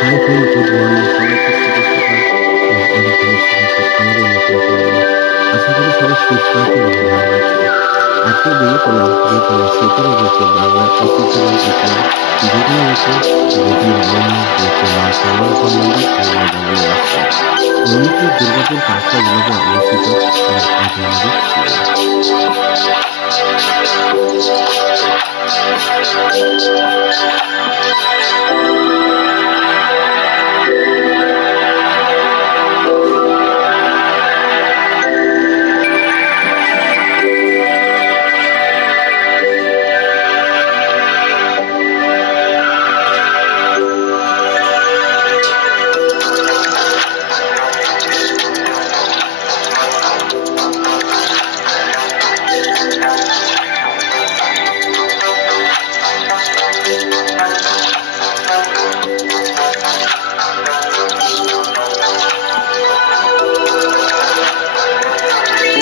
Hi friend, good morning. সবাইকে শুভ সকাল এবং অনেক অনেক শুভেচ্ছা আমাদের নতুন পর্বে। আশা করি সবাই সুস্থ আছেন এবং ভালো আছেন। আজকের ভিডিওতে যেখানে সেখানে রয়েছে বাংলার ঐতিহ্যবাহী ইতিহাস, যেখানে রয়েছে গভীর রমণীয় রয়েছে মা শ্যামরূপা মন্দির ও মেধাবী আশ্রম। মন্দিরটি দুর্গাপুর কাঁকড়া জেলাতে অবস্থিত এবং অজানা ছিল।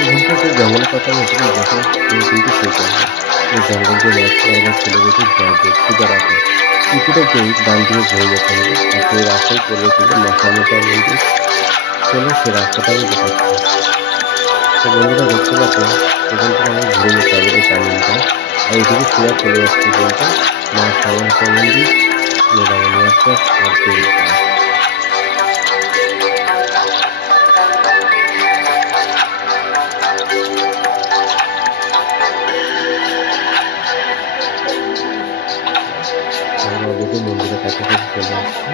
ঘন্টাতে জঙ্গলের কথা মতো যখন কিন্তু শেষ হয় না। এই জঙ্গলটির মাঝখানে আবার চলে গেছে জয়দেব পূজা রাখা। কিছুটা যেই ডান দিকে ঘুরে যেতে হবে আর সেই রাস্তায় পড়বে কিন্তু মাথামোটা মন্দির। চলো সে রাস্তাটা আমি দেখাচ্ছি। তো বন্ধুরা দেখতে পাচ্ছেন এখান থেকে আমাকে ঘুরে যেতে হবে এই টার্নিংটা। আর এইদিকে সোজা চলে যাচ্ছে কিন্তু মা শ্যামা মন্দির, মেধাবনী আশ্রম আর দেবীপাড়া। আমরা অলরেডি মন্দিরের কাছাকাছি চলে আসছি।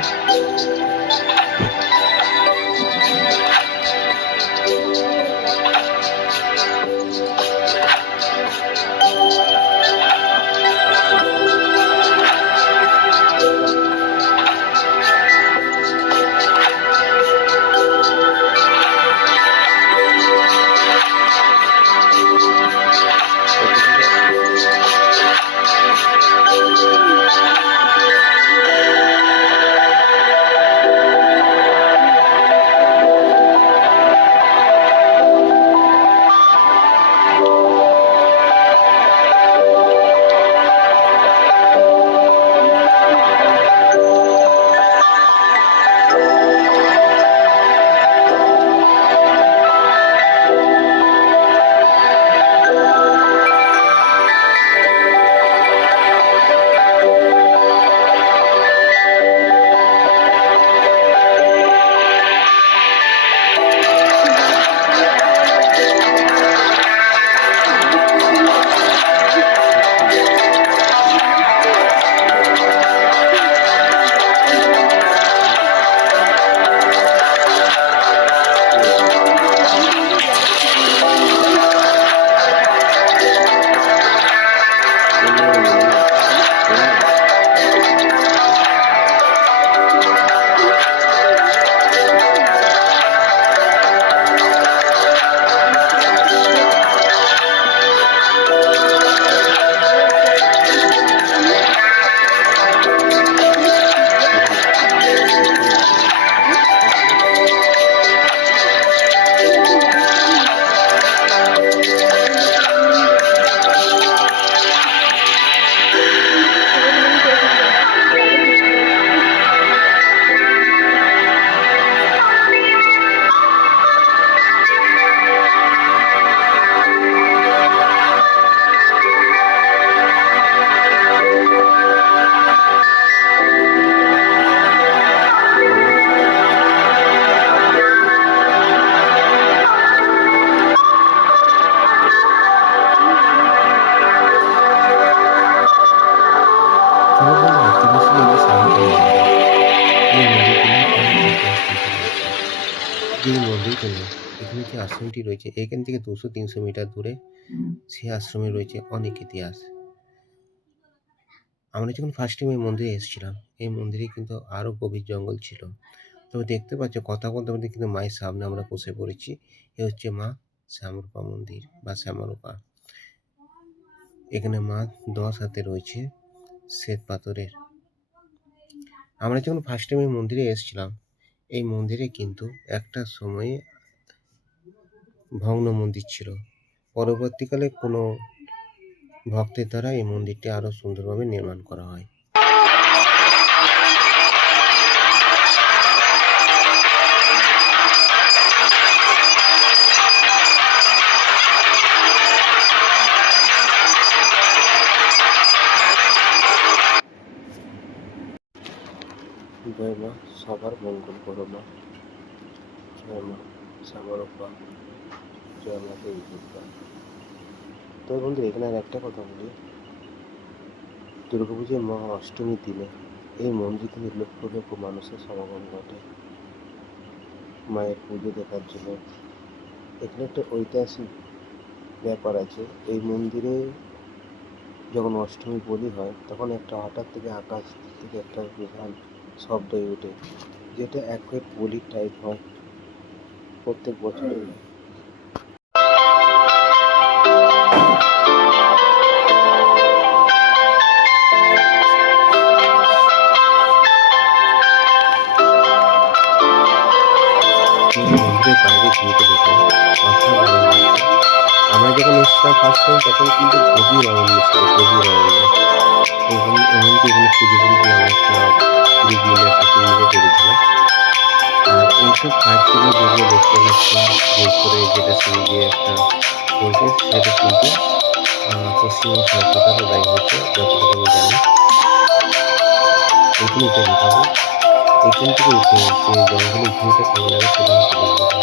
চলো বন্ধুরা চলে আসি এই যে শ্যামরূপা মন্দির। এই মন্দিরটি নিয়ে অনেক ইতিহাস কিন্তু রয়েছে। যে এই মন্দিরটি নেই, এখানে যে আশ্রমটি রয়েছে এখান থেকে 200-300 মিটার দূরে সেই আশ্রমে রয়েছে অনেক ইতিহাস। আমরা যখন ফার্স্ট টাইম এই মন্দিরে এসেছিলাম, এই মন্দিরে কিন্তু আরো গভীর জঙ্গল ছিল। তবে দেখতে পাচ্ছ কথা বলতে বলতে কিন্তু মায়ের সামনে আমরা বসে পড়েছি। এ হচ্ছে মা শ্যামরূপা মন্দির বা শ্যামরূপা। এখানে মা 10 হাতে রয়েছে শ্বেত পাথরের। আমরা যখন ফার্স্ট টাইম এই মন্দিরে এসেছিলাম, এই মন্দিরে কিন্তু একটা সময়ে ভগ্ন মন্দির ছিল। পরবর্তীকালে কোনো ভক্তের দ্বারা এই মন্দিরটি আরো সুন্দরভাবে নির্মাণ করা হয়। জয় মা, সবার মঙ্গল করো মা। জয় মা শ্যামারূপা, জয় মা দেবী দুর্গা। তবে বন্ধু এখানে আর একটা কথা বলি, দুর্গাপুজোর মহা অষ্টমীর দিনে এই মন্দিরে কিন্তু লক্ষ লক্ষ মানুষের সমাগম ঘটে মায়ের পুজো দেখার জন্য। এখানে একটা ঐতিহাসিক ব্যাপার আছে, এই মন্দিরে যখন অষ্টমী বলি হয় তখন একটা হঠাৎ থেকে আকাশ থেকে একটা বিশাল শব্দ হয়ে ওঠে, যেটা এক বলি টাইপ হয় প্রত্যেক বছরই হয়। মন্দিরের বাইরে ঘুরতে দেখলাম অসাধারণ লাগছে। আমরা যখন এসেছিলাম ফার্স্ট টাইম তখন কিন্তু গভীর অরণ্য ছিল, গভীর অরণ্য। এবং এমনকি এখানে পুজো পুজো দিয়ে আমরা একটা গ্রুপ মিলে একটা পিকনিকও করেছিলাম। আর এইসব কাজগুলো যেগুলো দেখতে পাচ্ছেন যে উপরে যেটা সিঁড়ি দিয়ে একটা হয়েছে সেটা কিন্তু পশ্চিমবঙ্গ সরকারেরও দায়ী হচ্ছে যতটুকু আমি জানি। এখানে এটা দেখাবো, এখান থেকে উঠে যে জঙ্গলের ভিউটা কেমন লাগে সেটা আমি তুলে ধরবো।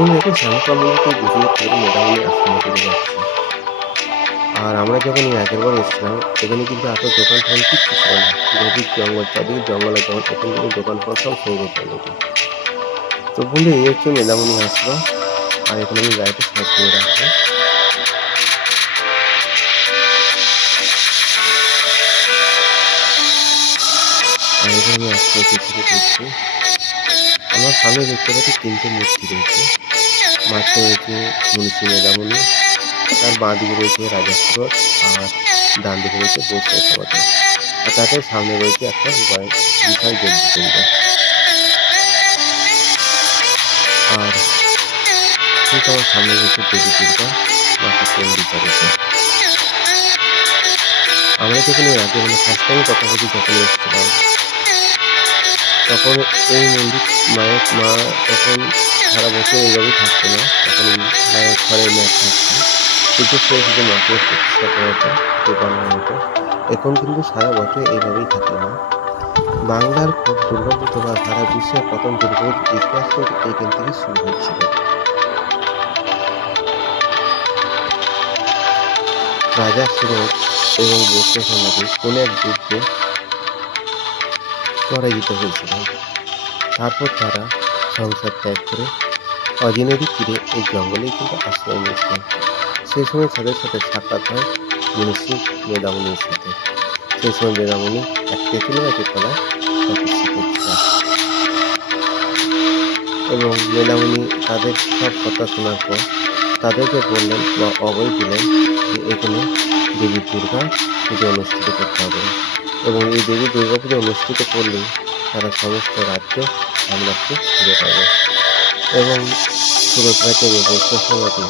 এবং এখন শ্যামকা মন্দিরটা বেশি করে মোটামুটি আশ্রম চলে যাচ্ছে। আর আমরা যখন এই আগের বার এসেছিলাম এখানে কিন্তু এত দোকান টোকান কিচ্ছু ছিল না, গভীর জঙ্গল, চারদিকে জঙ্গলের জঙ্গল, এখানে কিন্তু দোকান পাট সব হয়ে গেছে অনেকে। তো বন্ধু এই হচ্ছে মেলামণি আশ্রম, আর এখানে আমি গাড়িটা সাইড করে রাখবো। আর এখানে আমি আস্তে আস্তে থেকে দেখছি, আমার সামনে দেখতে পাচ্ছি তিনটে মূর্তি রয়েছে, মাঝখানে রয়েছে মনীষী মেধামণি, তার বাঁ দিকে রয়েছে রাজা সুরত, আর ডান দিকে রয়েছে বৈষ্ণব সমাধি। আর তাদের সামনে রয়েছে একটা বিশাল দেবীতুল্য। আর ঠিক আমার সামনে রয়েছে দেবী দুর্গা, মাতা চন্ডিকা রূপে। আমরা যখন এর আগে ফার্স্ট টাইম কথা বলছি যখন এসেছিলাম, তখন এই মন্দির মা তখন সারা বছর এইভাবেই থাকতো না। তখন মায়ের ঘরের ম্যাপ থাকতো। পুজোর সময় শুধু মাকে প্রতিষ্ঠা করা হতো, বানানো হতো। এখন কিন্তু সারা বছর এইভাবেই থাকে মা। বাংলার দুর্গাপুজো বা সারা বিশ্বের প্রথম দুর্গাপুজোর ইতিহাস কিন্তু এইখান থেকে শুরু হয়েছিল। রাজা সুরত এবং বৈষ্ণব সমাধি কোন এক যুদ্ধে পরাজিত হয়েছিল। তারপর তারা সংসার ত্যাগ করে অজিনেরই তীরে এই জঙ্গলেই কিন্তু আশ্রয় নিয়েছিলেন। সেই সময় তাদের সাথে সাক্ষাৎ হয় মনীষী মেধামণির সাথে। সেই সময় মেধামণি এক তেঁতুল গাছের তলায় তপস্যা করছিলেন এবং মেধামণি তাদের সব কথা শোনার পর তাদেরকে বললেন বা অভয় দিলেন যে এখানে দেবী দুর্গা পুজো অনুষ্ঠিত করতে হবে এবং এই দেবী দুর্গা পুজো অনুষ্ঠিত করলেই তারা সমস্ত রাজ্য সাম্রাজ্য ফিরে পাবে। এবং সুরত রাজ্যের বৈষ্ণব সমাধি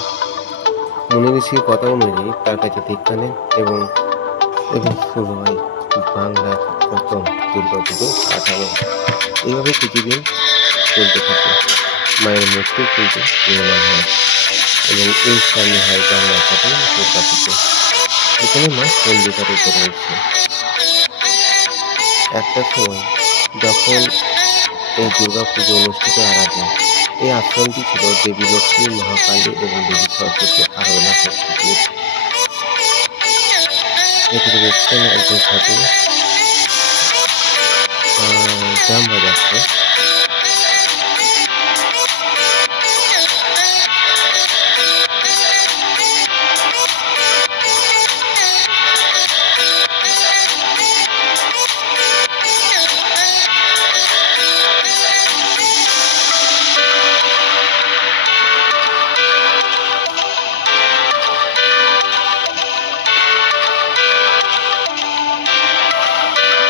মুনি ঋষির কথা অনুযায়ী তার কাছে দীক্ষা নেন এবং শুরু হয় বাংলার প্রথম দুর্গাপুজো কাঠামো। এইভাবে কিছুদিন চলতে থাকে। মায়ের মূর্তি কিন্তু নির্মাণ হয় এবং এই স্থানে হয় বাংলার প্রথম দুর্গাপুজো। এখানে মা চন্ডিকার রূপে রয়েছে। একটা সময় যখন এই দুর্গাপুজো অনুষ্ঠিত আরাধনা, এই আশ্রমটি ছিল দেবী লক্ষ্মী, মহাকালী এবং দেবী সরস্বতী আরাধনা শক্তিপীঠ। এটিতে দেখছেন একজন সাধু ড্রাম বাজাচ্ছে।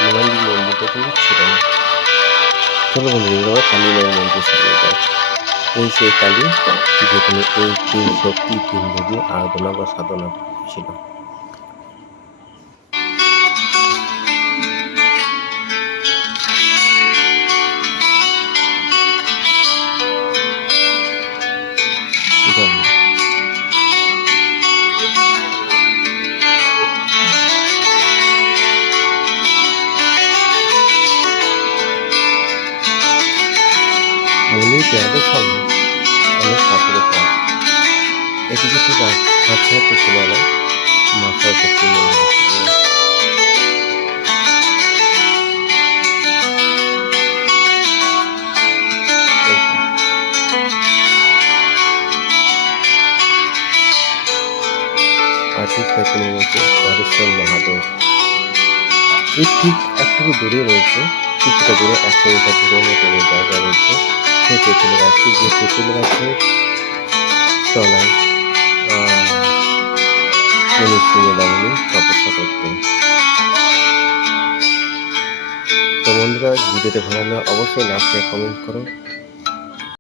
হনুমানজির মন্দিরটা কিন্তু ছিল না। চলো বন্ধু, এবার কালী মায়ের মন্দির সারিয়ে যায়। এই সেই কালী যেখানে এই তিন শক্তি, তিন দেবী আরাধনা বা সাধনা ছিল। জয় মা। মন্দির দেওয়ালের সামনে অনেক ঠাকুরের কাজ। এদিকে ঠিক হাত ছাড়তে ছিল না মা সরস্বতী মন্দিরের সামনে। আর ঠিক পেছনে রয়েছে হরেশ্বর মহাদেব। এর ঠিক একটু দূরে রয়েছে, কিছুটা দূরে 100 মিটার দূরের মতো জায়গা রয়েছে সেই তেঁতুল গাছটি, যে তেঁতুল গাছের তলায় মনীষী মেধামণি তপস্যা করতেন। তো বন্ধুরা, ভিডিওটা ভালো লাগলে অবশ্যই লাইক শেয়ার কমেন্ট করো।